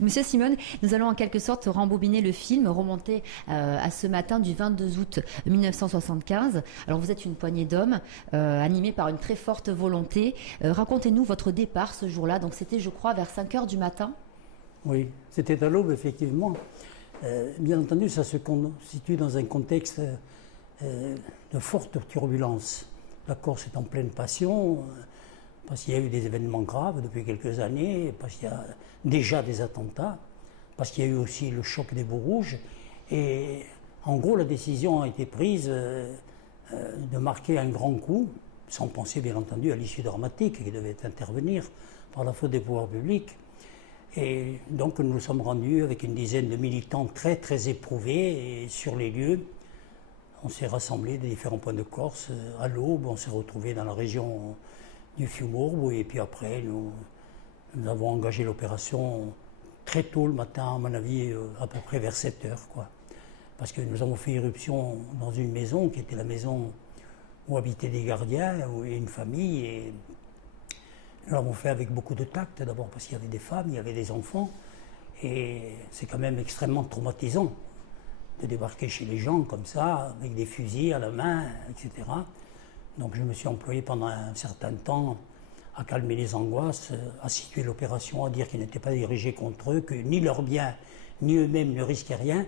Monsieur Simone, nous allons en quelque sorte rembobiner le film, remonter à ce matin du 22 août 1975. Alors vous êtes une poignée d'hommes animés par une très forte volonté. Racontez-nous votre départ ce jour-là. Donc c'était, je crois, vers 5 heures du matin. Oui, c'était à l'aube, effectivement. Bien entendu, ça se constitue dans un contexte de forte turbulence. La Corse est en pleine passion, parce qu'il y a eu des événements graves depuis quelques années, parce qu'il y a déjà des attentats, parce qu'il y a eu aussi le choc des bouts rouges. Et en gros, la décision a été prise de marquer un grand coup, sans penser bien entendu à l'issue dramatique qui devait intervenir par la faute des pouvoirs publics. Et donc nous nous sommes rendus avec une dizaine de militants très très éprouvés et sur les lieux. On s'est rassemblés des différents points de Corse à l'aube, on s'est retrouvés dans la région du Fiumorbo et puis après nous avons engagé l'opération très tôt le matin, à mon avis à peu près vers 7 heures, quoi. Parce que nous avons fait irruption dans une maison qui était la maison où habitaient des gardiens et une famille, et nous l'avons fait avec beaucoup de tact, d'abord parce qu'il y avait des femmes, il y avait des enfants, et c'est quand même extrêmement traumatisant de débarquer chez les gens comme ça, avec des fusils à la main, etc. Donc je me suis employé pendant un certain temps à calmer les angoisses, à situer l'opération, à dire qu'ils n'étaient pas dirigés contre eux, que ni leurs biens, ni eux-mêmes ne risquaient rien,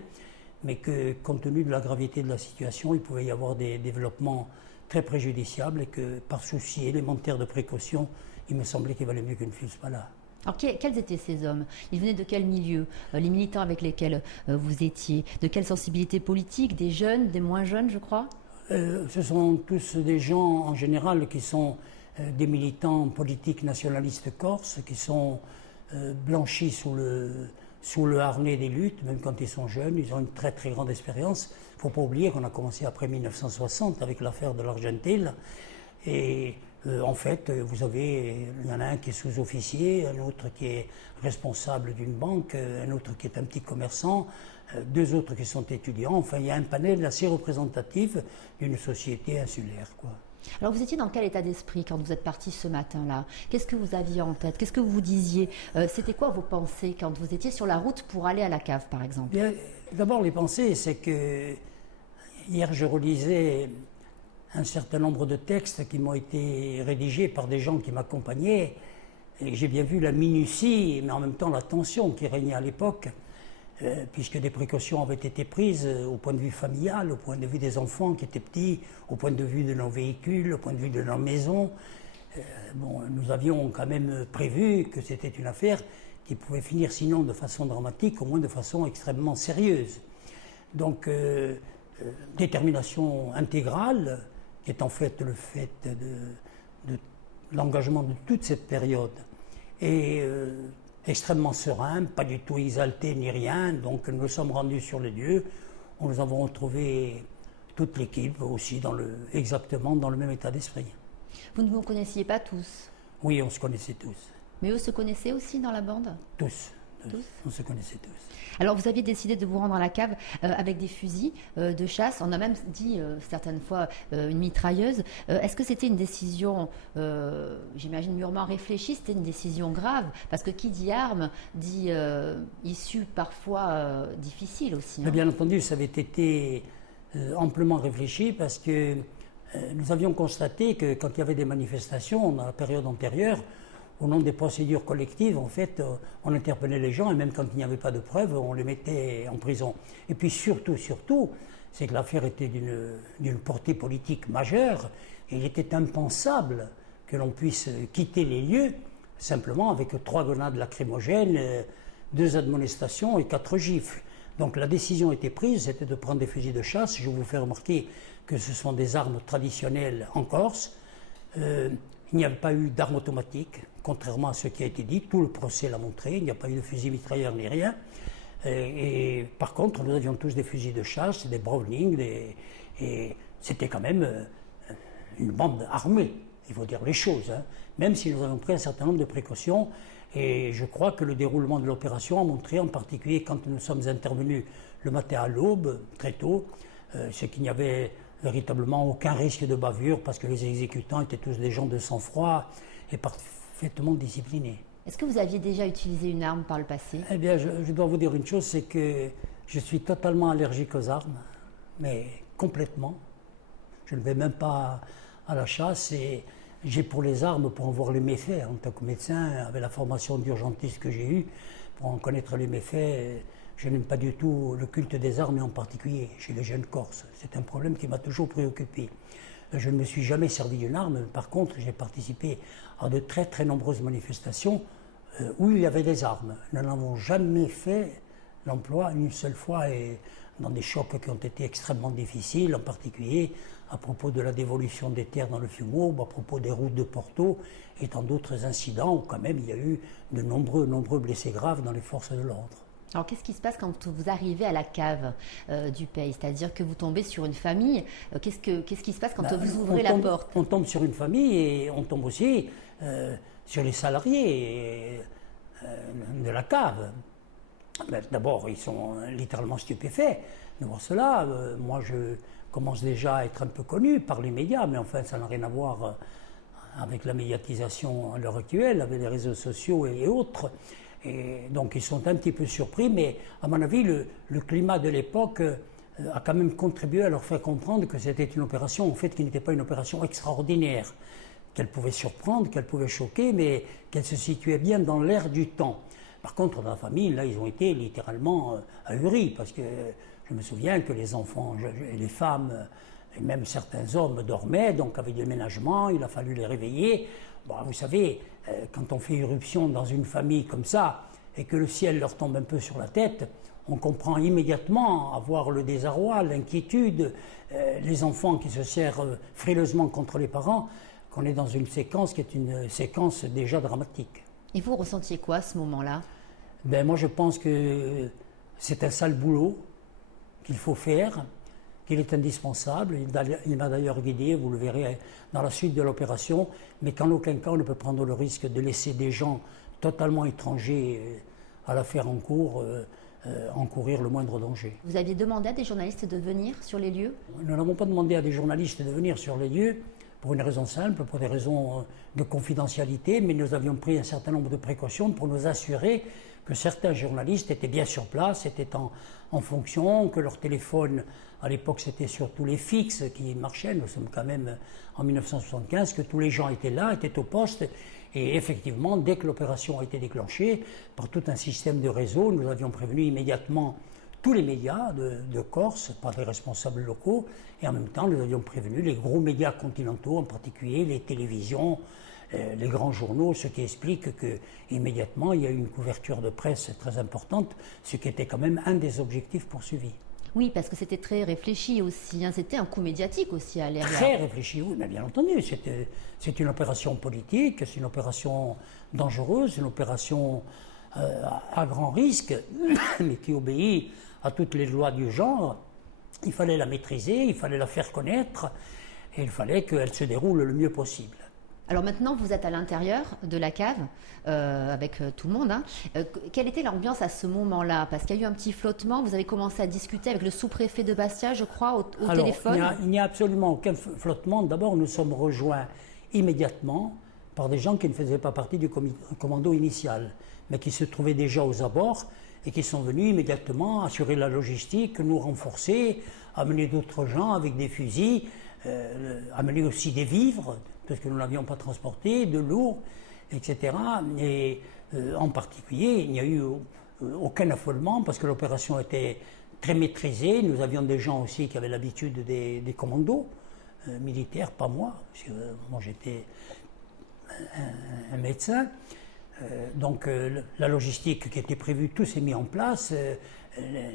mais que compte tenu de la gravité de la situation, il pouvait y avoir des développements très préjudiciables et que par souci élémentaire de précaution, il me semblait qu'il valait mieux qu'ils ne fussent pas là. Alors quels étaient ces hommes? Ils venaient de quel milieu? Les militants avec lesquels vous étiez? De quelle sensibilité politique? Des jeunes, des moins jeunes, je crois? Ce sont tous des gens en général qui sont des militants politiques nationalistes corses, qui sont blanchis sous le harnais des luttes, même quand ils sont jeunes. Ils ont une très très grande expérience. Il ne faut pas oublier qu'on a commencé après 1960 avec l'affaire de l'Argentil. Et en fait, il y en a un qui est sous-officier, un autre qui est responsable d'une banque, un autre qui est un petit commerçant, deux autres qui sont étudiants. Enfin, il y a un panel assez représentatif d'une société insulaire, quoi. Alors vous étiez dans quel état d'esprit quand vous êtes parti ce matin-là? Qu'est-ce que vous aviez en tête? Qu'est-ce que vous disiez? C'était quoi vos pensées quand vous étiez sur la route pour aller à la cave, par exemple? D'abord, les pensées, c'est que hier je relisais un certain nombre de textes qui m'ont été rédigés par des gens qui m'accompagnaient, et j'ai bien vu la minutie, mais en même temps la tension qui régnait à l'époque, puisque des précautions avaient été prises au point de vue familial, au point de vue des enfants qui étaient petits, au point de vue de nos véhicules, au point de vue de nos maisons. Nous avions quand même prévu que c'était une affaire qui pouvait finir sinon de façon dramatique, au moins de façon extrêmement sérieuse. Donc, détermination intégrale, qui est en fait le fait de l'engagement de toute cette période, et extrêmement serein, pas du tout exalté ni rien. Donc nous nous sommes rendus sur le lieu, nous avons retrouvé toute l'équipe aussi exactement dans le même état d'esprit. Vous ne vous connaissiez pas tous? Oui, on se connaissait tous. Mais eux se connaissaient aussi dans la bande? Tous. On se connaissait tous. Alors vous aviez décidé de vous rendre à la cave avec des fusils de chasse. On a même dit certaines fois une mitrailleuse. Est-ce que c'était une décision, j'imagine, mûrement réfléchie? C'était une décision grave? Parce que qui dit arme dit issue parfois difficile aussi. Mais bien entendu, ça avait été amplement réfléchi parce que nous avions constaté que quand il y avait des manifestations dans la période antérieure, au nom des procédures collectives, en fait, on interpellait les gens et même quand il n'y avait pas de preuves, on les mettait en prison. Et puis surtout, c'est que l'affaire était d'une portée politique majeure et il était impensable que l'on puisse quitter les lieux simplement avec 3 grenades lacrymogènes, 2 admonestations et 4 gifles. Donc la décision était prise, c'était de prendre des fusils de chasse. Je vous fais remarquer que ce sont des armes traditionnelles en Corse. Il n'y avait pas eu d'armes automatiques, contrairement à ce qui a été dit. Tout le procès l'a montré. Il n'y a pas eu de fusil mitrailleur ni rien. Et par contre, nous avions tous des fusils de chasse, des Browning, et c'était quand même une bande armée. Il faut dire les choses, hein. Même si nous avons pris un certain nombre de précautions. Et je crois que le déroulement de l'opération a montré, en particulier quand nous sommes intervenus le matin à l'aube, très tôt, c'est qu'il n'y avait véritablement aucun risque de bavure parce que les exécutants étaient tous des gens de sang-froid et parfaitement disciplinés. Est-ce que vous aviez déjà utilisé une arme par le passé? Eh bien, je dois vous dire une chose, c'est que je suis totalement allergique aux armes, mais complètement. Je ne vais même pas à la chasse et j'ai pour les armes, pour en voir les méfaits, en tant que médecin, avec la formation d'urgentiste que j'ai eue, pour en connaître les méfaits, je n'aime pas du tout le culte des armes, et en particulier chez les jeunes Corses. C'est un problème qui m'a toujours préoccupé. Je ne me suis jamais servi d'une arme, par contre, j'ai participé à de très très nombreuses manifestations où il y avait des armes. Nous n'avons jamais fait l'emploi une seule fois et dans des chocs qui ont été extrêmement difficiles, en particulier à propos de la dévolution des terres dans le Fiume, à propos des routes de Porto et tant d'autres incidents où quand même il y a eu de nombreux blessés graves dans les forces de l'ordre. Alors, qu'est-ce qui se passe quand vous arrivez à la cave du pays? C'est-à-dire que vous tombez sur une famille. Qu'est-ce qui se passe quand vous ouvrez la porte? On tombe sur une famille et on tombe aussi sur les salariés de la cave. D'abord, ils sont littéralement stupéfaits de voir cela. Moi, je commence déjà à être un peu connu par les médias, mais enfin, ça n'a rien à voir avec la médiatisation à l'heure actuelle, avec les réseaux sociaux et autres. Et donc ils sont un petit peu surpris, mais à mon avis, le climat de l'époque a quand même contribué à leur faire comprendre que c'était une opération, en fait, qui n'était pas une opération extraordinaire, qu'elle pouvait surprendre, qu'elle pouvait choquer, mais qu'elle se situait bien dans l'air du temps. Par contre, dans la famille, là, ils ont été littéralement ahuris, parce que je me souviens que les enfants et les femmes, et même certains hommes dormaient, donc avec des ménagements, il a fallu les réveiller. Bon, vous savez, quand on fait irruption dans une famille comme ça, et que le ciel leur tombe un peu sur la tête, on comprend immédiatement, à voir le désarroi, l'inquiétude, les enfants qui se serrent frileusement contre les parents, qu'on est dans une séquence qui est une séquence déjà dramatique. Et vous ressentiez quoi à ce moment-là? Ben, moi, je pense que c'est un sale boulot qu'il faut faire, qu'il est indispensable. Il m'a d'ailleurs guidé, vous le verrez dans la suite de l'opération, mais qu'en aucun cas on ne peut prendre le risque de laisser des gens totalement étrangers à l'affaire en cours encourir le moindre danger. Vous aviez demandé à des journalistes de venir sur les lieux? Nous n'avons pas demandé à des journalistes de venir sur les lieux pour une raison simple, pour des raisons de confidentialité, mais nous avions pris un certain nombre de précautions pour nous assurer que certains journalistes étaient bien sur place, étaient en fonction, que leur téléphone, à l'époque c'était surtout les fixes qui marchaient, nous sommes quand même en 1975, que tous les gens étaient là, étaient au poste, et effectivement, dès que l'opération a été déclenchée, par tout un système de réseau, nous avions prévenu immédiatement tous les médias de Corse, par les responsables locaux, et en même temps nous avions prévenu les gros médias continentaux, en particulier les télévisions, les grands journaux, ce qui explique qu'immédiatement il y a eu une couverture de presse très importante, ce qui était quand même un des objectifs poursuivis. Oui, parce que c'était très réfléchi aussi, hein. C'était un coup médiatique aussi à l'air. Très réfléchi, oui, mais bien entendu. C'est une opération politique, c'est une opération dangereuse, une opération à grand risque, mais qui obéit à toutes les lois du genre. Il fallait la maîtriser, il fallait la faire connaître, et il fallait qu'elle se déroule le mieux possible. Alors maintenant, vous êtes à l'intérieur de la cave, avec tout le monde. Hein. Quelle était l'ambiance à ce moment-là? Parce qu'il y a eu un petit flottement, vous avez commencé à discuter avec le sous-préfet de Bastia, je crois, au téléphone. Il n'y a absolument aucun flottement. D'abord, nous sommes rejoints immédiatement par des gens qui ne faisaient pas partie du commando initial, mais qui se trouvaient déjà aux abords et qui sont venus immédiatement assurer la logistique, nous renforcer, amener d'autres gens avec des fusils, amener aussi des vivres, parce que nous n'avions pas transporté, de l'eau, etc. Et en particulier, il n'y a eu aucun affolement parce que l'opération était très maîtrisée. Nous avions des gens aussi qui avaient l'habitude des commandos militaires, pas moi, parce que moi j'étais un médecin. Donc la logistique qui était prévue, tout s'est mis en place,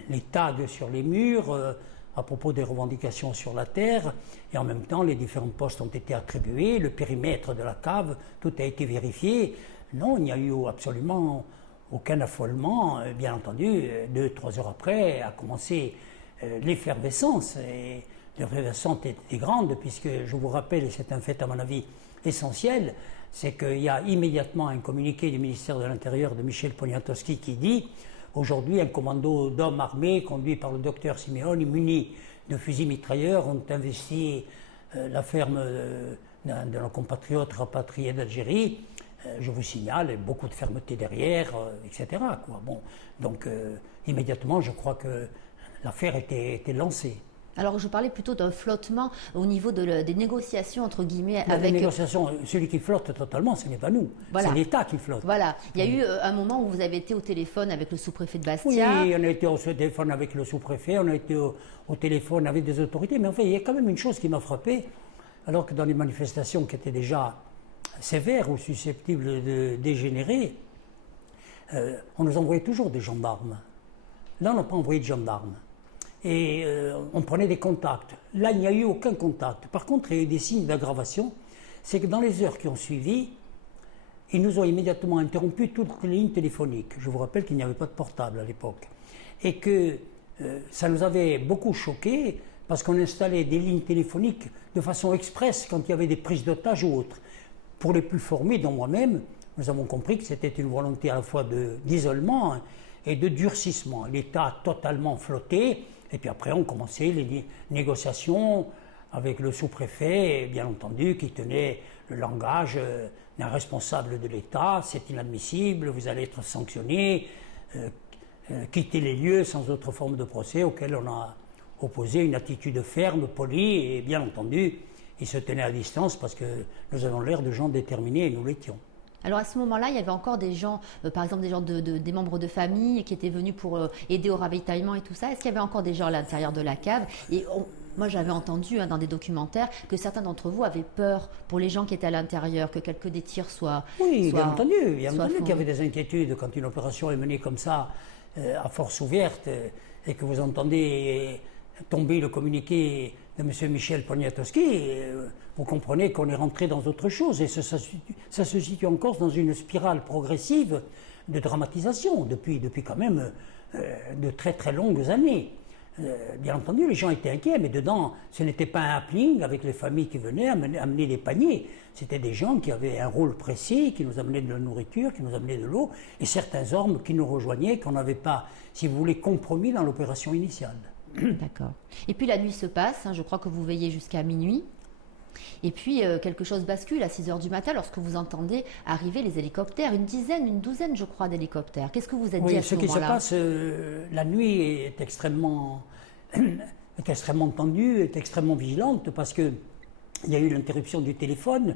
les tags sur les murs, à propos des revendications sur la terre, et en même temps les différents postes ont été attribués, le périmètre de la cave, tout a été vérifié. Non, il n'y a eu absolument aucun affolement. Bien entendu, 2-3 heures après a commencé l'effervescence, et l'effervescence était grande, puisque je vous rappelle, et c'est un fait à mon avis essentiel, c'est qu'il y a immédiatement un communiqué du ministère de l'Intérieur de Michel Poniatowski qui dit: aujourd'hui, un commando d'hommes armés conduit par le docteur Simeoni, muni de fusils mitrailleurs, ont investi la ferme de nos compatriotes rapatriés d'Algérie. je vous signale, beaucoup de fermeté derrière, etc. Quoi. Bon, donc immédiatement, je crois que l'affaire était lancée. Alors je parlais plutôt d'un flottement au niveau des négociations entre guillemets avec... Les négociations, celui qui flotte totalement, ce n'est pas nous, c'est l'État qui flotte. Voilà, il y a eu un moment où vous avez été au téléphone avec le sous-préfet de Bastia. Oui, on a été au téléphone avec le sous-préfet, on a été au téléphone avec des autorités, mais enfin il y a quand même une chose qui m'a frappé, alors que dans les manifestations qui étaient déjà sévères ou susceptibles de dégénérer, on nous envoyait toujours des gendarmes. Là, on n'a pas envoyé de gendarmes. Et on prenait des contacts. Là, il n'y a eu aucun contact. Par contre, il y a eu des signes d'aggravation. C'est que dans les heures qui ont suivi, ils nous ont immédiatement interrompu toutes les lignes téléphoniques. Je vous rappelle qu'il n'y avait pas de portable à l'époque. Et que ça nous avait beaucoup choqués parce qu'on installait des lignes téléphoniques de façon express quand il y avait des prises d'otages ou autres. Pour les plus formés, dont moi-même, nous avons compris que c'était une volonté à la fois d'isolement et de durcissement. L'État a totalement flotté. Et puis après, on commençait les négociations avec le sous-préfet, bien entendu, qui tenait le langage d'un responsable de l'État. C'est inadmissible, vous allez être sanctionné, quitter les lieux sans autre forme de procès, auquel on a opposé une attitude ferme, polie, et bien entendu, il se tenait à distance parce que nous avons l'air de gens déterminés et nous l'étions. Alors à ce moment-là, il y avait encore des gens, par exemple des gens des membres de famille qui étaient venus pour aider au ravitaillement et tout ça. Est-ce qu'il y avait encore des gens à l'intérieur de la cave? Et moi j'avais entendu dans des documentaires que certains d'entre vous avaient peur pour les gens qui étaient à l'intérieur, que quelques des tirs soient... Oui, bien entendu qu'il y avait des inquiétudes quand une opération est menée comme ça, à force ouverte, et que vous entendez tomber le communiqué de M. Michel Poniatowski, vous comprenez qu'on est rentré dans autre chose. Et ça se situe encore dans une spirale progressive de dramatisation depuis quand même de très très longues années. Bien entendu, les gens étaient inquiets, mais dedans, ce n'était pas un happening avec les familles qui venaient amener des paniers. C'était des gens qui avaient un rôle précis, qui nous amenaient de la nourriture, qui nous amenaient de l'eau, et certains hommes qui nous rejoignaient, qu'on n'avait pas, si vous voulez, compromis dans l'opération initiale. D'accord. Et puis la nuit se passe, je crois que vous veillez jusqu'à minuit. Et puis quelque chose bascule à 6 h du matin lorsque vous entendez arriver les hélicoptères, une douzaine je crois d'élicoptères. Qu'est-ce que vous êtes dit à ce moment-là? Ce qui se passe, la nuit est extrêmement tendue, est extrêmement vigilante parce qu'il y a eu l'interruption du téléphone,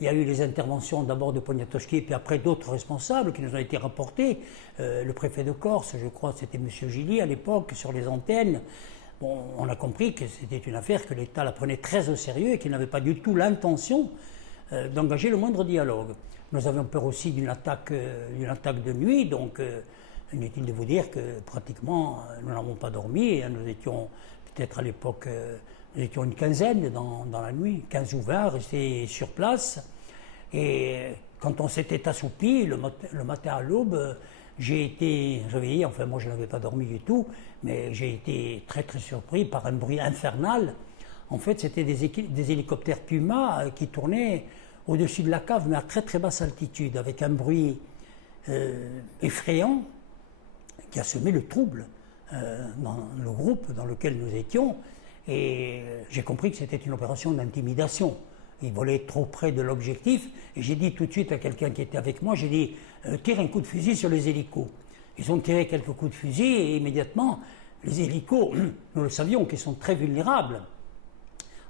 il y a eu les interventions d'abord de Poniatowski et puis après d'autres responsables qui nous ont été rapportés. Le préfet de Corse, je crois, c'était M. Gilly à l'époque, sur les antennes. Bon, on a compris que c'était une affaire que l'État la prenait très au sérieux et qu'il n'avait pas du tout l'intention d'engager le moindre dialogue. Nous avions peur aussi d'une attaque de nuit, donc inutile de vous dire que pratiquement nous n'avons pas dormi. Et nous étions peut-être à l'époque, nous étions une quinzaine dans la nuit, 15 ou 20 restés sur place. Et quand on s'était assoupi, le matin à l'aube, j'ai été réveillé, enfin moi je n'avais pas dormi du tout, mais j'ai été très très surpris par un bruit infernal. En fait, c'était des hélicoptères Puma qui tournaient au-dessus de la cave, mais à très très basse altitude, avec un bruit effrayant qui a semé le trouble dans le groupe dans lequel nous étions. Et j'ai compris que c'était une opération d'intimidation. Ils volaient trop près de l'objectif, et j'ai dit tout de suite à quelqu'un qui était avec moi, j'ai dit tire un coup de fusil sur les hélicos. Ils ont tiré quelques coups de fusil, et immédiatement, les hélicos, nous le savions, qu'ils sont très vulnérables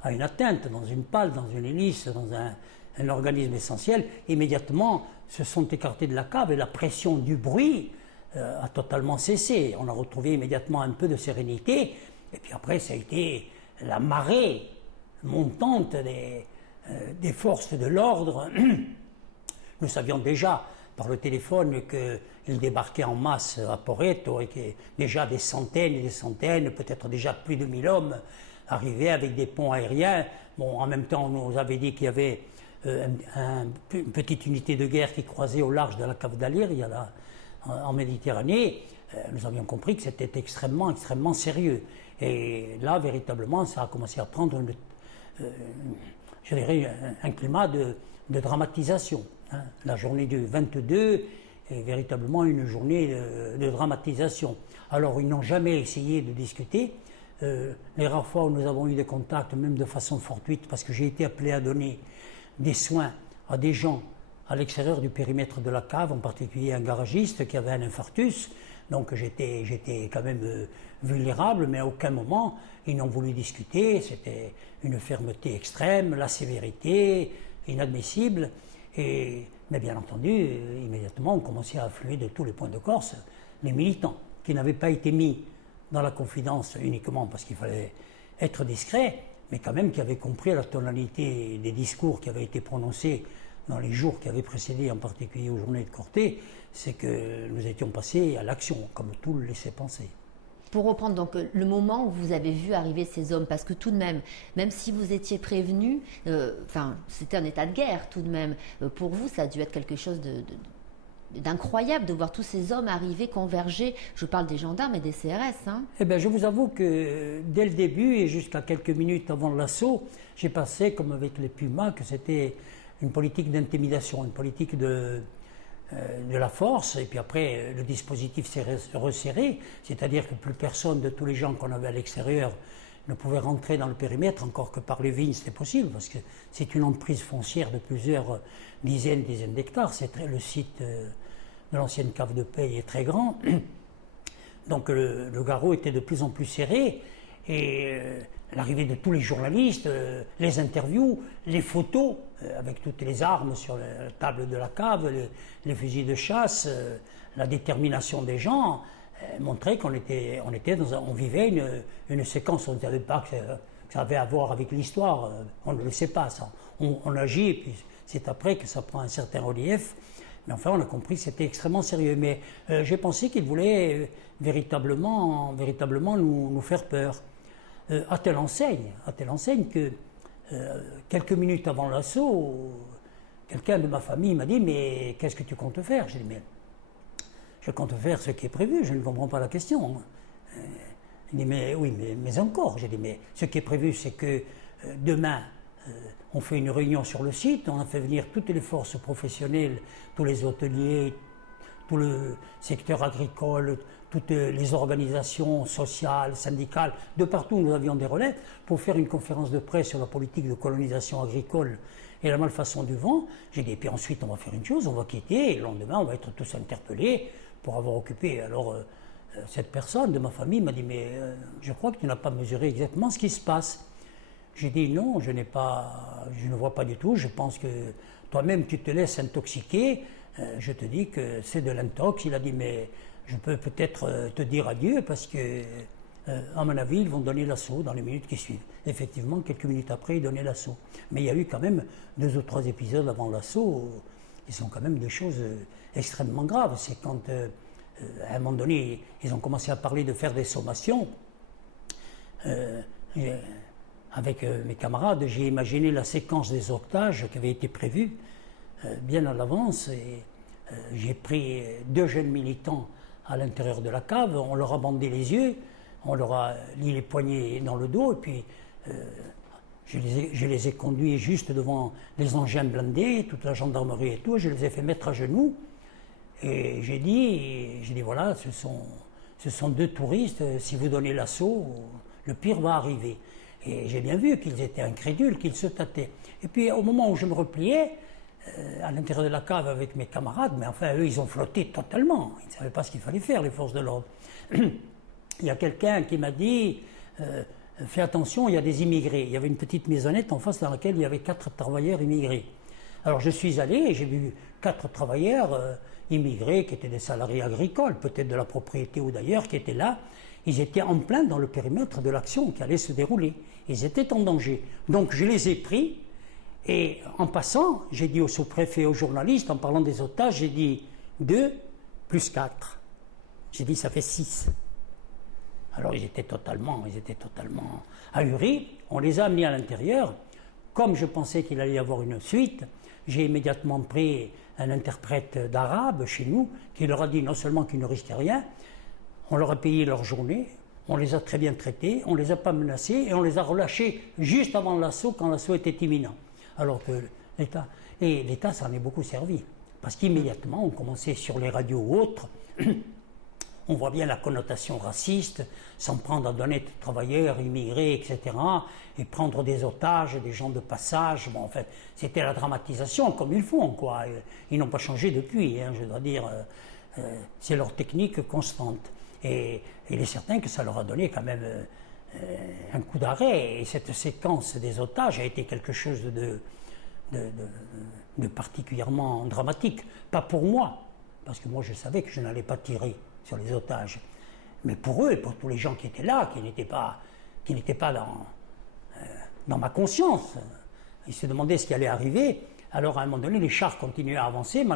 à une atteinte dans une pale, dans une hélice, dans un organisme essentiel, immédiatement se sont écartés de la cave, et la pression du bruit a totalement cessé. On a retrouvé immédiatement un peu de sérénité, et puis après, ça a été la marée montante des forces de l'ordre. Nous savions déjà par le téléphone qu'ils débarquaient en masse à Porretto et que déjà des centaines et des centaines, peut-être déjà plus de 1000 hommes arrivaient avec des ponts aériens. Bon, en même temps, on nous avait dit qu'il y avait une petite unité de guerre qui croisait au large de la cave d'Alire, en Méditerranée. Nous avions compris que c'était extrêmement, extrêmement sérieux. Et là, véritablement, ça a commencé à prendre je dirais, un climat de dramatisation. La journée du 22 est véritablement une journée de dramatisation. Alors, ils n'ont jamais essayé de discuter. Les rares fois où nous avons eu des contacts, même de façon fortuite, parce que j'ai été appelé à donner des soins à des gens à l'extérieur du périmètre de la cave, en particulier un garagiste qui avait un infarctus. Donc j'étais quand même vulnérable, mais à aucun moment ils n'ont voulu discuter. C'était une fermeté extrême, la sévérité inadmissible. Mais bien entendu, immédiatement, on commençait à affluer de tous les points de Corse les militants qui n'avaient pas été mis dans la confidence uniquement parce qu'il fallait être discret, mais quand même qui avaient compris la tonalité des discours qui avaient été prononcés dans les jours qui avaient précédé, en particulier aux journées de Corté, c'est que nous étions passés à l'action, comme tout le laissait penser. Pour reprendre donc le moment où vous avez vu arriver ces hommes, parce que tout de même si vous étiez prévenu, c'était un état de guerre tout de même, pour vous ça a dû être quelque chose d'incroyable de voir tous ces hommes arriver, converger, je parle des gendarmes et des CRS. Hein. Eh bien, je vous avoue que dès le début et jusqu'à quelques minutes avant l'assaut, j'ai pensé, comme avec les Pumas, que c'était une politique d'intimidation, une politique de la force, et puis après le dispositif s'est resserré, c'est-à-dire que plus personne de tous les gens qu'on avait à l'extérieur ne pouvait rentrer dans le périmètre, encore que par les vignes c'était possible, parce que c'est une emprise foncière de plusieurs dizaines d'hectares, le site de l'ancienne cave de paix est très grand, donc le garrot était de plus en plus serré, et l'arrivée de tous les journalistes, les interviews, les photos, avec toutes les armes sur la table de la cave, les fusils de chasse, la détermination des gens, montraient qu'on on vivait une séquence, on ne savait pas que ça avait à voir avec l'histoire, on ne le sait pas, ça. On agit, et puis c'est après que ça prend un certain relief, mais enfin on a compris que c'était extrêmement sérieux. Mais j'ai pensé qu'ils voulaient véritablement nous faire peur. À telle enseigne que quelques minutes avant l'assaut, quelqu'un de ma famille m'a dit « Mais qu'est-ce que tu comptes faire ?» J'ai dit « Mais je compte faire ce qui est prévu, je ne comprends pas la question. » Il dit « Mais oui, mais encore. » J'ai dit « Mais ce qui est prévu, c'est que demain, on fait une réunion sur le site, on a fait venir toutes les forces professionnelles, tous les hôteliers, tout le secteur agricole, toutes les organisations sociales, syndicales, de partout nous avions des relais pour faire une conférence de presse sur la politique de colonisation agricole et la malfaçon du vent. J'ai dit, et puis ensuite on va faire une chose, on va quitter, et le lendemain on va être tous interpellés pour avoir occupé. Alors cette personne de ma famille m'a dit, mais je crois que tu n'as pas mesuré exactement ce qui se passe. J'ai dit, non, je ne vois pas du tout, je pense que toi-même tu te laisses intoxiquer, je te dis que c'est de l'intox. Il a dit, mais je peux peut-être te dire adieu parce que, à mon avis, ils vont donner l'assaut dans les minutes qui suivent. Effectivement, quelques minutes après, ils donnaient l'assaut. Mais il y a eu quand même 2 ou 3 épisodes avant l'assaut qui sont quand même des choses extrêmement graves. C'est quand, à un moment donné, ils ont commencé à parler de faire des sommations. Avec mes camarades, j'ai imaginé la séquence des octages qui avait été prévue bien à l'avance. Et j'ai pris 2 jeunes militants à l'intérieur de la cave, on leur a bandé les yeux, on leur a lié les poignets dans le dos, et puis je les ai conduits juste devant les engins blindés, toute la gendarmerie et tout, je les ai fait mettre à genoux, et j'ai dit voilà, ce sont 2 touristes, si vous donnez l'assaut, le pire va arriver. Et j'ai bien vu qu'ils étaient incrédules, qu'ils se tâtaient. Et puis au moment où je me repliais, à l'intérieur de la cave avec mes camarades, mais enfin eux ils ont flotté totalement, ils ne savaient pas ce qu'il fallait faire, les forces de l'ordre. Il y a quelqu'un qui m'a dit fais attention, il y a des immigrés. Il y avait une petite maisonnette en face dans laquelle il y avait 4 travailleurs immigrés. Alors je suis allé et j'ai vu 4 travailleurs immigrés qui étaient des salariés agricoles, peut-être de la propriété ou d'ailleurs, qui étaient là. Ils étaient en plein dans le périmètre de l'action qui allait se dérouler. Ils étaient en danger. Donc je les ai pris. Et en passant, j'ai dit au sous-préfet et aux journalistes, en parlant des otages, j'ai dit 2 plus 4. J'ai dit ça fait 6. Alors ils étaient totalement ahuris. On les a amenés à l'intérieur. Comme je pensais qu'il allait y avoir une suite, j'ai immédiatement pris un interprète d'arabe chez nous qui leur a dit non seulement qu'ils ne risquaient rien, on leur a payé leur journée, on les a très bien traités, on ne les a pas menacés et on les a relâchés juste avant l'assaut, quand l'assaut était imminent. Alors que l'État s'en est beaucoup servi. Parce qu'immédiatement, on commençait sur les radios ou autres on voit bien la connotation raciste, s'en prendre à d'honnêtes travailleurs, immigrés, etc., et prendre des otages, des gens de passage. Bon, en fait, c'était la dramatisation comme ils font, quoi. Ils n'ont pas changé depuis, hein, je dois dire. C'est leur technique constante. Et il est certain que ça leur a donné quand même un coup d'arrêt. Et cette séquence des otages a été quelque chose de particulièrement dramatique. Pas pour moi, parce que moi je savais que je n'allais pas tirer sur les otages. Mais pour eux et pour tous les gens qui étaient là, qui n'étaient pas dans ma conscience. Ils se demandaient ce qui allait arriver. Alors à un moment donné, les chars continuaient à avancer,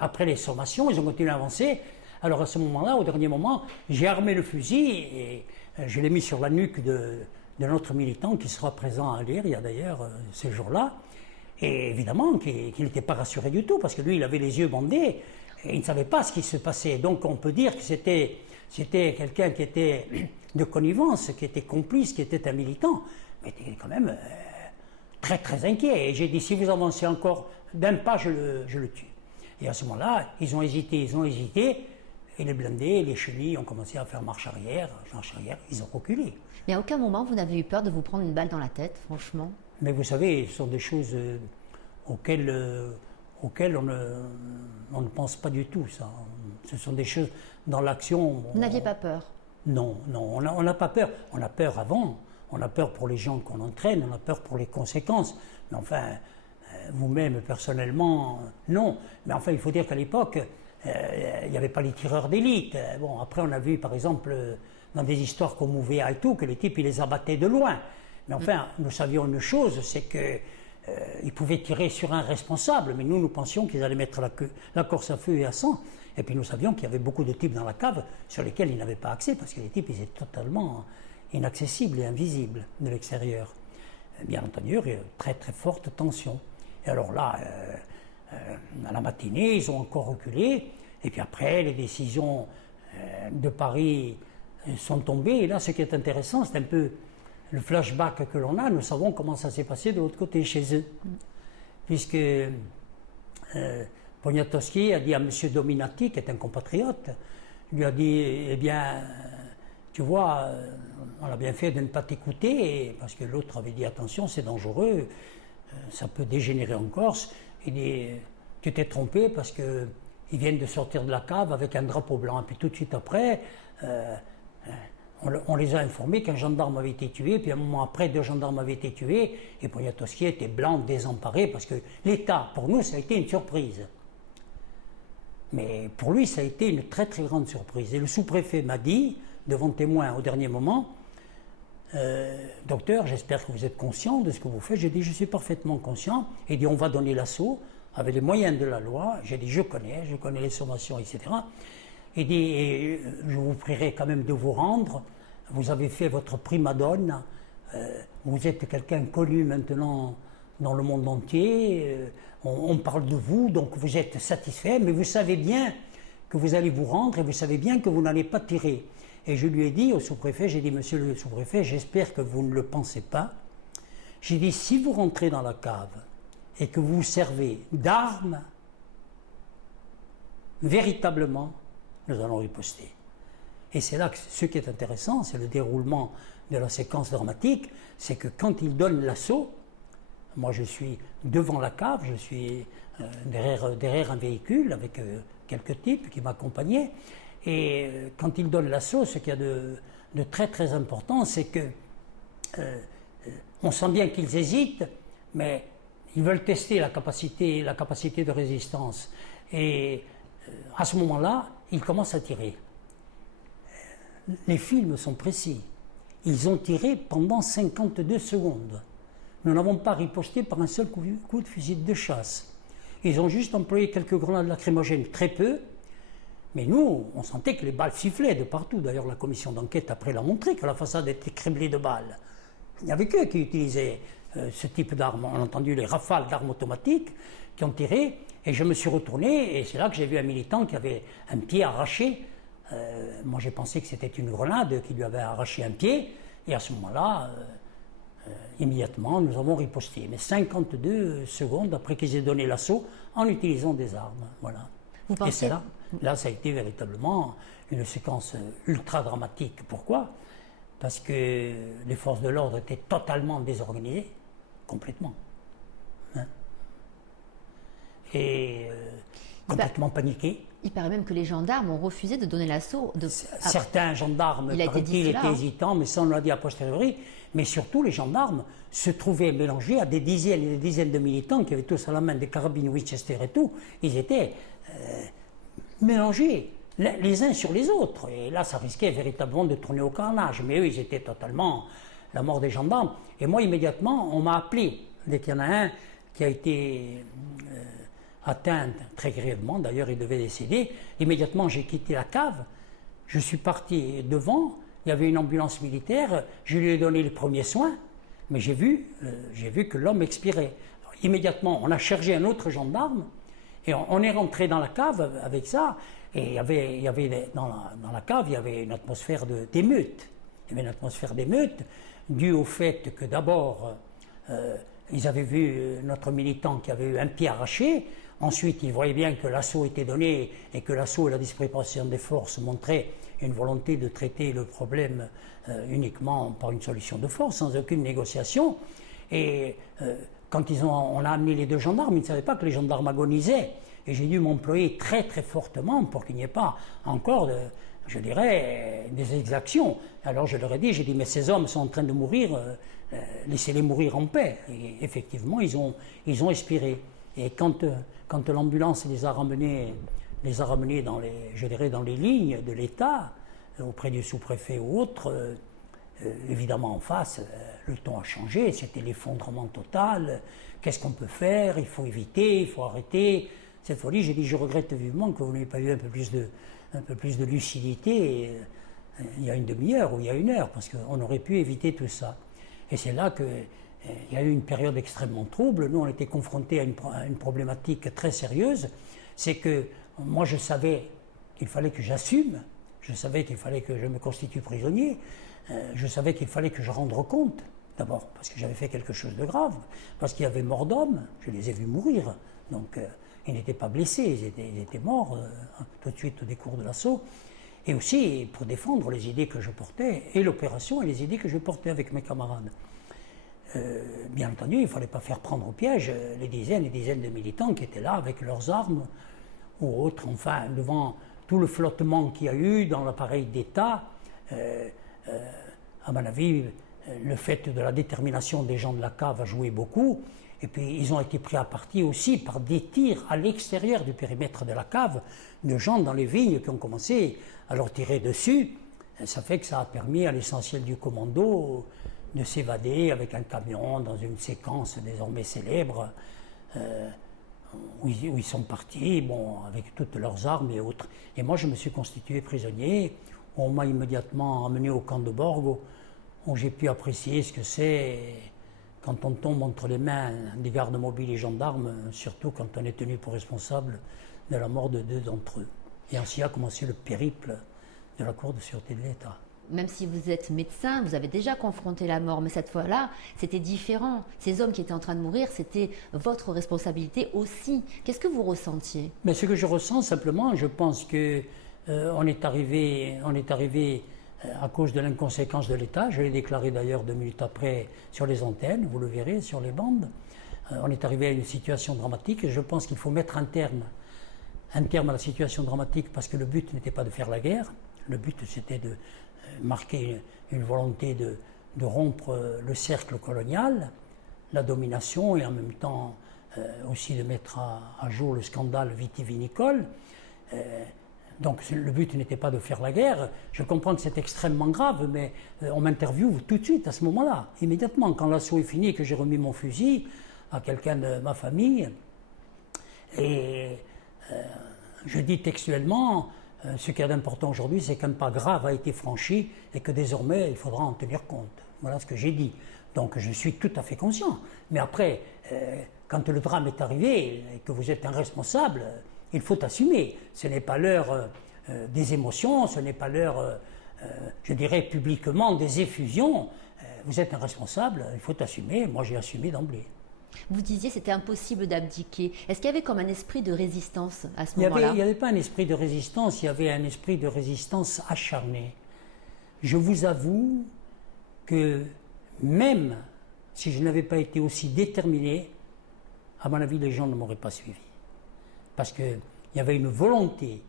après les sommations, ils ont continué à avancer. Alors à ce moment-là, au dernier moment, j'ai armé le fusil et je l'ai mis sur la nuque de notre militant qui sera présent à Lire, il y a d'ailleurs ce jour-là. Et évidemment qu'il n'était pas rassuré du tout, parce que lui, il avait les yeux bandés et il ne savait pas ce qui se passait. Donc on peut dire que c'était quelqu'un qui était de connivence, qui était complice, qui était un militant, mais était quand même très très inquiet. Et j'ai dit, si vous avancez encore d'un pas, je le tue. Et à ce moment-là, ils ont hésité, et les blindés, les chenilles ont commencé à faire marche arrière, ils ont reculé. Mais à aucun moment vous n'avez eu peur de vous prendre une balle dans la tête, franchement? Mais vous savez, ce sont des choses auxquelles on ne pense pas du tout, ça. Ce sont des choses dans l'action. Vous n'aviez pas peur? Non, on n'a pas peur. On a peur avant, on a peur pour les gens qu'on entraîne, on a peur pour les conséquences. Mais enfin, vous-même, personnellement, non. Mais enfin, il faut dire qu'à l'époque, il n'y avait pas les tireurs d'élite. Bon, après, on a vu, par exemple, dans des histoires comme Ouvéa et tout, que les types, ils les abattaient de loin. Mais enfin, nous savions une chose, c'est qu'ils pouvaient tirer sur un responsable, mais nous pensions qu'ils allaient mettre la Corse à feu et à sang. Et puis nous savions qu'il y avait beaucoup de types dans la cave sur lesquels ils n'avaient pas accès, parce que les types, ils étaient totalement inaccessibles et invisibles de l'extérieur. Bien entendu, il y a une très très forte tension. Et alors là, à la matinée, ils ont encore reculé, et puis après, les décisions de Paris sont tombées, et là, ce qui est intéressant, c'est un peu le flashback que l'on a, nous savons comment ça s'est passé de l'autre côté, chez eux. Puisque Poniatowski a dit à M. Dominati, qui est un compatriote, lui a dit, eh bien, tu vois, on a bien fait de ne pas t'écouter, parce que l'autre avait dit, attention, c'est dangereux, ça peut dégénérer en Corse. Il dit, tu t'es trompé parce qu'ils viennent de sortir de la cave avec un drapeau blanc. Et puis tout de suite après, on les a informés qu'un gendarme avait été tué, puis un moment après, 2 gendarmes avaient été tués, et Poniatowski était blanc, désemparé, parce que l'État, pour nous, ça a été une surprise. Mais pour lui, ça a été une très très grande surprise. Et le sous-préfet m'a dit, devant témoin au dernier moment, docteur, j'espère que vous êtes conscient de ce que vous faites. J'ai dit, je suis parfaitement conscient. Il dit, on va donner l'assaut avec les moyens de la loi. J'ai dit, je connais les sommations, etc. Il dit, et je vous prierai quand même de vous rendre. Vous avez fait votre prima donna. Vous êtes quelqu'un connu maintenant dans le monde entier. On parle de vous, donc vous êtes satisfait, mais vous savez bien que vous allez vous rendre et vous savez bien que vous n'allez pas tirer. Et je lui ai dit au sous-préfet, j'ai dit, monsieur le sous-préfet, j'espère que vous ne le pensez pas. J'ai dit, si vous rentrez dans la cave et que vous vous servez d'armes, véritablement, nous allons riposter. Et c'est là que ce qui est intéressant, c'est le déroulement de la séquence dramatique, c'est que quand il donne l'assaut, moi je suis devant la cave, je suis derrière un véhicule avec quelques types qui m'accompagnaient, et quand il donne l'assaut, ce qu'il y a de très très important, c'est que on sent bien qu'ils hésitent, mais ils veulent tester la capacité de résistance. Et à ce moment-là, ils commencent à tirer. Les films sont précis. Ils ont tiré pendant 52 secondes. Nous n'avons pas riposté par un seul coup de fusil de chasse. Ils ont juste employé quelques grenades lacrymogènes, très peu. Mais nous, on sentait que les balles sifflaient de partout. D'ailleurs, la commission d'enquête après l'a montré, que la façade était criblée de balles. Il n'y avait qu'eux qui utilisaient ce type d'armes. On a entendu les rafales d'armes automatiques qui ont tiré. Et je me suis retourné, et c'est là que j'ai vu un militant qui avait un pied arraché. Moi, j'ai pensé que c'était une grenade qui lui avait arraché un pied. Et à ce moment-là, immédiatement, nous avons riposté. Mais 52 secondes après qu'ils aient donné l'assaut en utilisant des armes. Voilà. Vous pensez, Là, ça a été véritablement une séquence ultra dramatique. Pourquoi? Parce que les forces de l'ordre étaient totalement désorganisées, complètement. Hein? Et complètement paniquées. Il paraît même que les gendarmes ont refusé de donner l'assaut. Certains gendarmes, paraît-il, étaient hésitants, mais ça on l'a dit a posteriori. Mais surtout, les gendarmes se trouvaient mélangés à des dizaines et des dizaines de militants qui avaient tous à la main des carabines Winchester et tout. Ils étaient mélangés les uns sur les autres. Et là, ça risquait véritablement de tourner au carnage. Mais eux, ils étaient totalement la mort des gendarmes. Et moi, immédiatement, on m'a appelé. Dès qu'il y en a un qui a été atteint très grièvement, d'ailleurs, il devait décéder. Immédiatement, j'ai quitté la cave. Je suis parti devant. Il y avait une ambulance militaire. Je lui ai donné les premiers soins. Mais j'ai vu que l'homme expirait. Alors, immédiatement, on a chargé un autre gendarme. Et on est rentré dans la cave avec ça. Et il y avait dans la cave, il y avait une atmosphère d'émeute. Il y avait une atmosphère d'émeute due au fait que d'abord, ils avaient vu notre militant qui avait eu un pied arraché. Ensuite, ils voyaient bien que l'assaut était donné et que l'assaut et la disproportion des forces montraient une volonté de traiter le problème uniquement par une solution de force, sans aucune négociation. Et quand on a amené les deux gendarmes, ils ne savaient pas que les gendarmes agonisaient. Et j'ai dû m'employer très très fortement pour qu'il n'y ait pas encore, je dirais, des exactions. Alors je leur ai dit, mais ces hommes sont en train de mourir, laissez-les mourir en paix. Et effectivement, ils ont expiré. Et quand l'ambulance les a ramenés dans les lignes de l'État, auprès du sous-préfet ou autre, évidemment en face, le ton a changé, c'était l'effondrement total. Qu'est-ce qu'on peut faire? Il faut éviter, il faut arrêter cette folie. J'ai dit, je regrette vivement que vous n'ayez pas eu un peu plus de lucidité il y a une demi-heure ou il y a une heure, parce qu'on aurait pu éviter tout ça. Et c'est là qu'il y a eu une période extrêmement trouble. Nous, on était confrontés à une problématique très sérieuse. C'est que moi, je savais qu'il fallait que j'assume, je savais qu'il fallait que je me constitue prisonnier, je savais qu'il fallait que je rende compte, d'abord parce que j'avais fait quelque chose de grave, parce qu'il y avait mort d'hommes, je les ai vus mourir, donc ils n'étaient pas blessés, ils étaient morts tout de suite au décours de l'assaut, et aussi pour défendre les idées que je portais, et l'opération et les idées que je portais avec mes camarades. Bien entendu, il ne fallait pas faire prendre au piège les dizaines et dizaines de militants qui étaient là avec leurs armes ou autres, enfin, devant tout le flottement qu'il y a eu dans l'appareil d'État. À mon avis, le fait de la détermination des gens de la cave a joué beaucoup. Et puis, ils ont été pris à partie aussi par des tirs à l'extérieur du périmètre de la cave de gens dans les vignes qui ont commencé à leur tirer dessus. Et ça fait que ça a permis à l'essentiel du commando de s'évader avec un camion dans une séquence désormais célèbre où ils sont partis, bon, avec toutes leurs armes et autres. Et moi, je me suis constitué prisonnier. On m'a immédiatement emmené au camp de Borgo, où j'ai pu apprécier ce que c'est quand on tombe entre les mains des gardes mobiles et gendarmes, surtout quand on est tenu pour responsable de la mort de 2 d'entre eux. Et ainsi a commencé le périple de la Cour de sûreté de l'État. Même si vous êtes médecin, vous avez déjà confronté la mort, mais cette fois-là, c'était différent. Ces hommes qui étaient en train de mourir, c'était votre responsabilité aussi. Qu'est-ce que vous ressentiez? Mais ce que je ressens simplement, je pense que on est arrivé à cause de l'inconséquence de l'État. Je l'ai déclaré d'ailleurs 2 minutes après sur les antennes, vous le verrez sur les bandes. On est arrivé à une situation dramatique et je pense qu'il faut mettre un terme à la situation dramatique parce que le but n'était pas de faire la guerre. Le but c'était de marquer une volonté de rompre le cercle colonial, la domination et en même temps aussi de mettre à jour le scandale vitivinicole. Donc le but n'était pas de faire la guerre. Je comprends que c'est extrêmement grave, mais on m'interviewe tout de suite à ce moment-là, immédiatement. Quand l'assaut est fini et que j'ai remis mon fusil à quelqu'un de ma famille, et je dis textuellement, ce qu'il y a d'important aujourd'hui, c'est qu'un pas grave a été franchi et que désormais, il faudra en tenir compte. Voilà ce que j'ai dit. Donc je suis tout à fait conscient. Mais après, quand le drame est arrivé et que vous êtes un responsable, il faut assumer. Ce n'est pas l'heure des émotions, ce n'est pas l'heure, je dirais publiquement, des effusions. Vous êtes un responsable, il faut assumer. Moi, j'ai assumé d'emblée. Vous disiez c'était impossible d'abdiquer. Est-ce qu'il y avait comme un esprit de résistance à ce Il moment-là? n'y avait pas un esprit de résistance, il y avait un esprit de résistance acharné. Je vous avoue que même si je n'avais pas été aussi déterminé, à mon avis, les gens ne m'auraient pas suivi. Parce qu'il y avait une volonté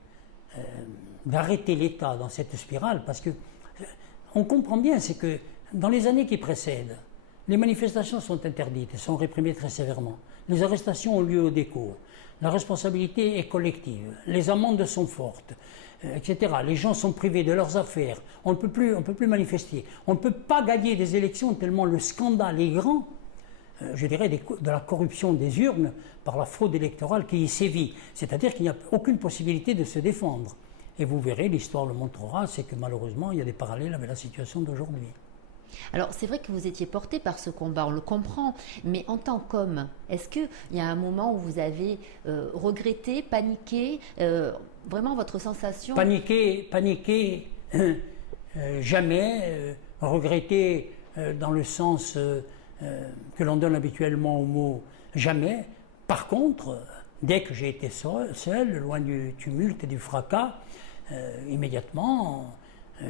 d'arrêter l'État dans cette spirale, parce que on comprend bien, c'est que dans les années qui précèdent, les manifestations sont interdites et sont réprimées très sévèrement. Les arrestations ont lieu au décours. La responsabilité est collective. Les amendes sont fortes, etc. Les gens sont privés de leurs affaires. On ne peut plus manifester. On ne peut pas gagner des élections tellement le scandale est grand, je dirais, de la corruption des urnes par la fraude électorale qui y sévit. C'est-à-dire qu'il n'y a aucune possibilité de se défendre. Et vous verrez, l'histoire le montrera, c'est que malheureusement, il y a des parallèles avec la situation d'aujourd'hui. Alors c'est vrai que vous étiez porté par ce combat, on le comprend, mais en tant qu'homme, est-ce qu'il y a un moment où vous avez regretté, paniqué, vraiment votre sensation? Paniquer, jamais, regretter dans le sens que l'on donne habituellement au mot jamais. Par contre, dès que j'ai été seul, loin du tumulte et du fracas, immédiatement,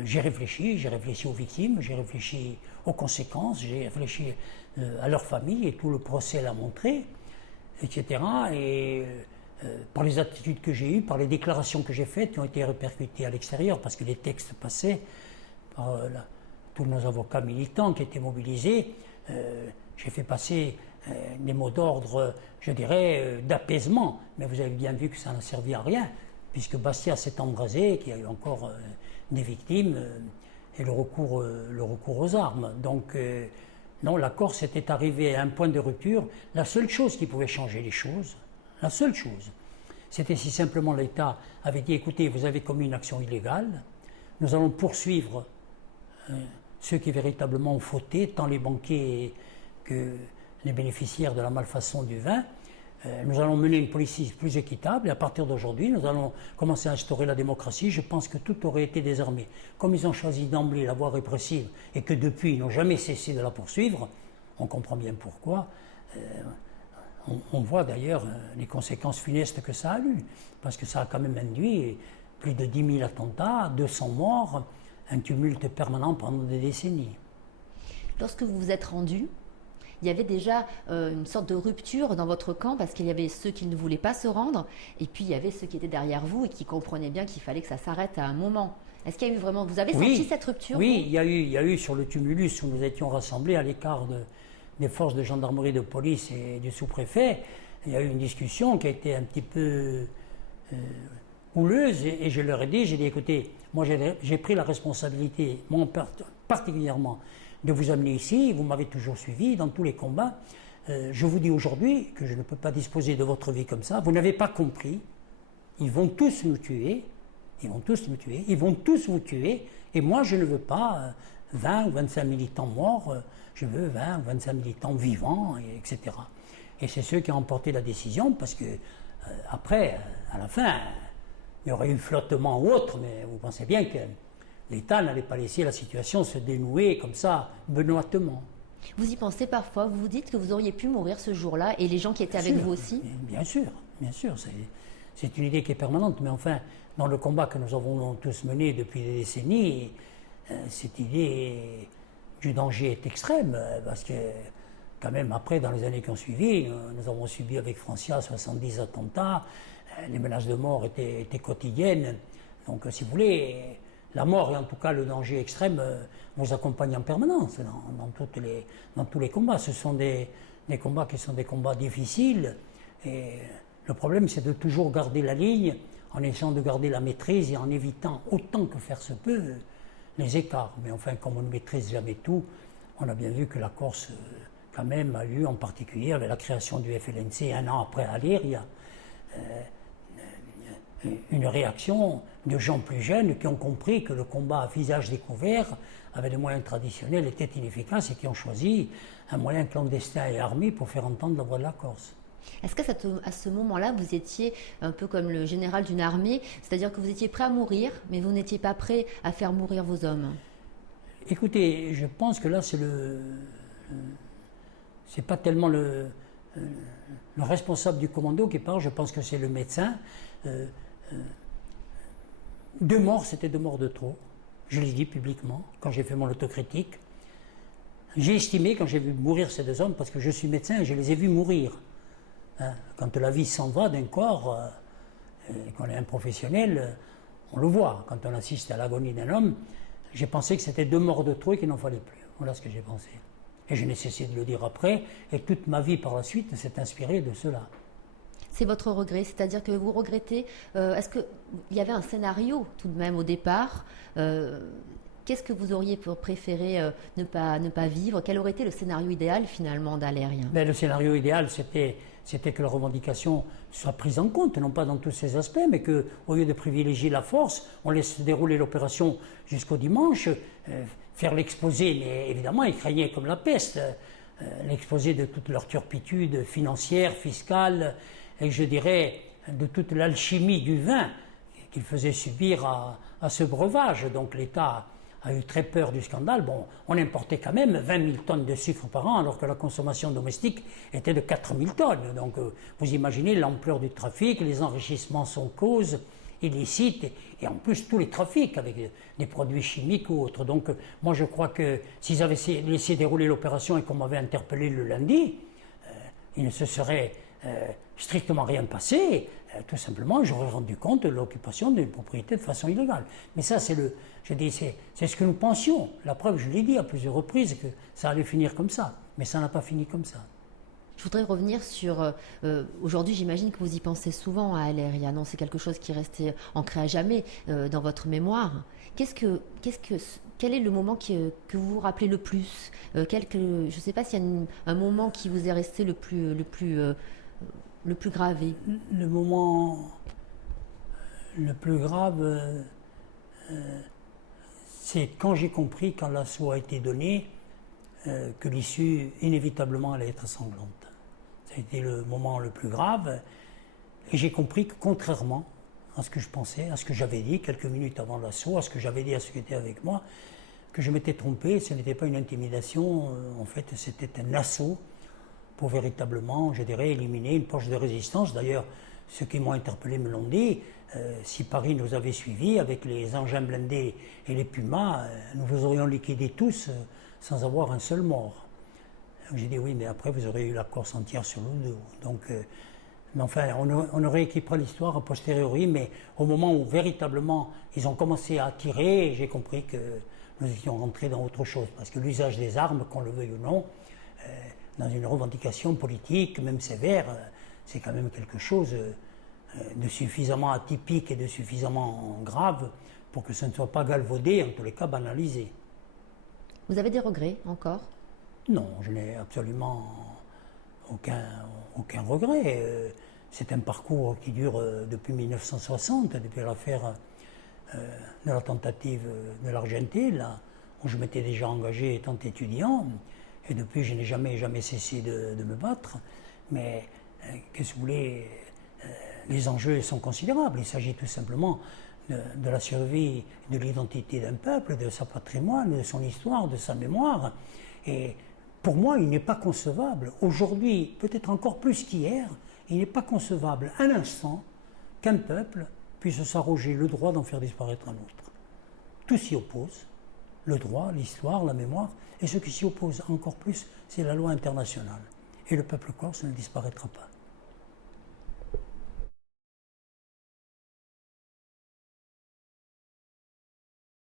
j'ai réfléchi aux victimes, j'ai réfléchi aux conséquences, j'ai réfléchi à leur famille et tout le procès l'a montré, etc. Et par les attitudes que j'ai eues, par les déclarations que j'ai faites qui ont été répercutées à l'extérieur, parce que les textes passaient par tous nos avocats militants qui étaient mobilisés, j'ai fait passer des mots d'ordre, je dirais, d'apaisement. Mais vous avez bien vu que ça n'a servi à rien, puisque Bastia s'est embrasé, qu'il y a eu encore des victimes et le recours aux armes. Donc, non, la Corse était arrivée à un point de rupture. La seule chose qui pouvait changer les choses, la seule chose, c'était si simplement l'État avait dit, écoutez, vous avez commis une action illégale, nous allons poursuivre ceux qui véritablement ont fauté, tant les banquiers que les bénéficiaires de la malfaçon du vin. Nous allons mener une politique plus équitable et à partir d'aujourd'hui, nous allons commencer à instaurer la démocratie. Je pense que tout aurait été désarmé. Comme ils ont choisi d'emblée la voie répressive et que depuis, ils n'ont jamais cessé de la poursuivre, on comprend bien pourquoi. On voit d'ailleurs les conséquences funestes que ça a eu, parce que ça a quand même induit plus de 10 000 attentats, 200 morts, un tumulte permanent pendant des décennies. Lorsque vous vous êtes rendu, il y avait déjà une sorte de rupture dans votre camp parce qu'il y avait ceux qui ne voulaient pas se rendre et puis il y avait ceux qui étaient derrière vous et qui comprenaient bien qu'il fallait que ça s'arrête à un moment. Est-ce qu'il y a eu vraiment, vous avez senti cette rupture? Oui, il y a eu sur le tumulus où nous étions rassemblés à l'écart des forces de gendarmerie, de police et du sous-préfet, il y a eu une discussion qui a été un petit peu houleuse et je leur ai dit, j'ai dit écoutez, moi j'ai pris la responsabilité, moi particulièrement, de vous amener ici, vous m'avez toujours suivi dans tous les combats. Je vous dis aujourd'hui que je ne peux pas disposer de votre vie comme ça. Vous n'avez pas compris. Ils vont tous nous tuer. Ils vont tous nous tuer. Ils vont tous vous tuer. Et moi, je ne veux pas 20 ou 25 militants morts. Je veux 20 ou 25 militants vivants, etc. Et c'est ceux qui ont emporté la décision parce que après, à la fin, il y aurait eu flottement ou autre, mais vous pensez bien que l'État n'allait pas laisser la situation se dénouer comme ça, benoîtement. Vous y pensez parfois, vous vous dites que vous auriez pu mourir ce jour-là et les gens qui étaient avec vous aussi? Bien sûr, c'est une idée qui est permanente, mais enfin, dans le combat que nous avons tous mené depuis des décennies, cette idée du danger est extrême, parce que quand même après, dans les années qui ont suivi, nous avons subi avec Francia 70 attentats, les menaces de mort étaient quotidiennes, donc si vous voulez, la mort et en tout cas le danger extrême vous accompagnent en permanence dans tous les combats. Ce sont des combats qui sont des combats difficiles et le problème c'est de toujours garder la ligne en essayant de garder la maîtrise et en évitant autant que faire se peut les écarts. Mais enfin, comme on ne maîtrise jamais tout, on a bien vu que la Corse quand même a eu en particulier avec la création du FLNC un an après Alir, il y a une réaction de gens plus jeunes qui ont compris que le combat à visage découvert avec des moyens traditionnels était inefficace et qui ont choisi un moyen clandestin et armé pour faire entendre la voix de la Corse. Est-ce qu'à ce moment-là, vous étiez un peu comme le général d'une armée, c'est-à-dire que vous étiez prêt à mourir, mais vous n'étiez pas prêt à faire mourir vos hommes? Écoutez, je pense que là, c'est pas tellement le responsable du commando qui parle, je pense que c'est le médecin. 2 morts, c'était 2 morts de trop. Je l'ai dit publiquement, quand j'ai fait mon autocritique. J'ai estimé, quand j'ai vu mourir ces 2 hommes, parce que je suis médecin et je les ai vus mourir. Hein, quand la vie s'en va d'un corps, qu'on est un professionnel, on le voit. Quand on assiste à l'agonie d'un homme, j'ai pensé que c'était 2 morts de trop et qu'il n'en fallait plus. Voilà ce que j'ai pensé. Et je n'ai cessé de le dire après, et toute ma vie par la suite s'est inspirée de cela. C'est votre regret, c'est-à-dire que vous regrettez, est-ce qu'il y avait un scénario tout de même au départ qu'est-ce que vous auriez préféré ne pas vivre? Quel aurait été le scénario idéal finalement d'Alérien? Le scénario idéal, c'était que la revendication soit prise en compte, non pas dans tous ses aspects, mais qu'au lieu de privilégier la force, on laisse dérouler l'opération jusqu'au dimanche, faire l'exposé, mais évidemment, ils craignaient comme la peste, l'exposé de toute leur turpitude financière, fiscale, et je dirais de toute l'alchimie du vin qu'ils faisaient subir à ce breuvage. Donc l'État a eu très peur du scandale. Bon, on importait quand même 20 000 tonnes de sucre par an, alors que la consommation domestique était de 4 000 tonnes. Donc vous imaginez l'ampleur du trafic, les enrichissements sans cause, illicites, et en plus tous les trafics avec des produits chimiques ou autres. Donc moi je crois que s'ils avaient laissé dérouler l'opération et qu'on m'avait interpellé le lundi, il ne se serait strictement rien passé. Tout simplement, j'aurais rendu compte de l'occupation d'une propriété de façon illégale. Mais ça, c'est ce que nous pensions. La preuve, je l'ai dit à plusieurs reprises, que ça allait finir comme ça. Mais ça n'a pas fini comme ça. Je voudrais revenir sur... aujourd'hui, j'imagine que vous y pensez souvent à Aléria. Non, c'est quelque chose qui est resté ancré à jamais dans votre mémoire. Quel est le moment que vous vous rappelez le plus je ne sais pas s'il y a un moment qui vous est resté le plus gravé. Le moment le plus grave, c'est quand j'ai compris, quand l'assaut a été donné, que l'issue inévitablement allait être sanglante. Ça a été le moment le plus grave, et j'ai compris que contrairement à ce que je pensais, à ce que j'avais dit quelques minutes avant l'assaut, à ce que j'avais dit à ceux qui étaient avec moi, que je m'étais trompé, ce n'était pas une intimidation, en fait c'était un assaut pour véritablement, je dirais, éliminer une poche de résistance. D'ailleurs, ceux qui m'ont interpellé me l'ont dit, si Paris nous avait suivis avec les engins blindés et les Pumas, nous vous aurions liquidés tous sans avoir un seul mort. J'ai dit oui, mais après vous aurez eu la Corse entière sur le dos. Donc, mais enfin, on rééquipera l'histoire a posteriori, mais au moment où véritablement ils ont commencé à tirer, j'ai compris que nous étions rentrés dans autre chose, parce que l'usage des armes, qu'on le veuille ou non, dans une revendication politique, même sévère, c'est quand même quelque chose de suffisamment atypique et de suffisamment grave pour que ça ne soit pas galvaudé, en tous les cas banalisé. Vous avez des regrets encore? Non, je n'ai absolument aucun regret. C'est un parcours qui dure depuis 1960, depuis l'affaire de la tentative de l'Argentine, là, où je m'étais déjà engagé étant étudiant. Et depuis, je n'ai jamais cessé de me battre. Mais qu'est-ce que vous voulez, les enjeux sont considérables. Il s'agit tout simplement de la survie de l'identité d'un peuple, de sa patrimoine, de son histoire, de sa mémoire. Et pour moi, il n'est pas concevable, aujourd'hui, peut-être encore plus qu'hier, il n'est pas concevable un instant qu'un peuple puisse s'arroger le droit d'en faire disparaître un autre. Tout s'y oppose. Le droit, l'histoire, la mémoire, et ce qui s'y oppose encore plus, c'est la loi internationale. Et le peuple corse ne disparaîtra pas.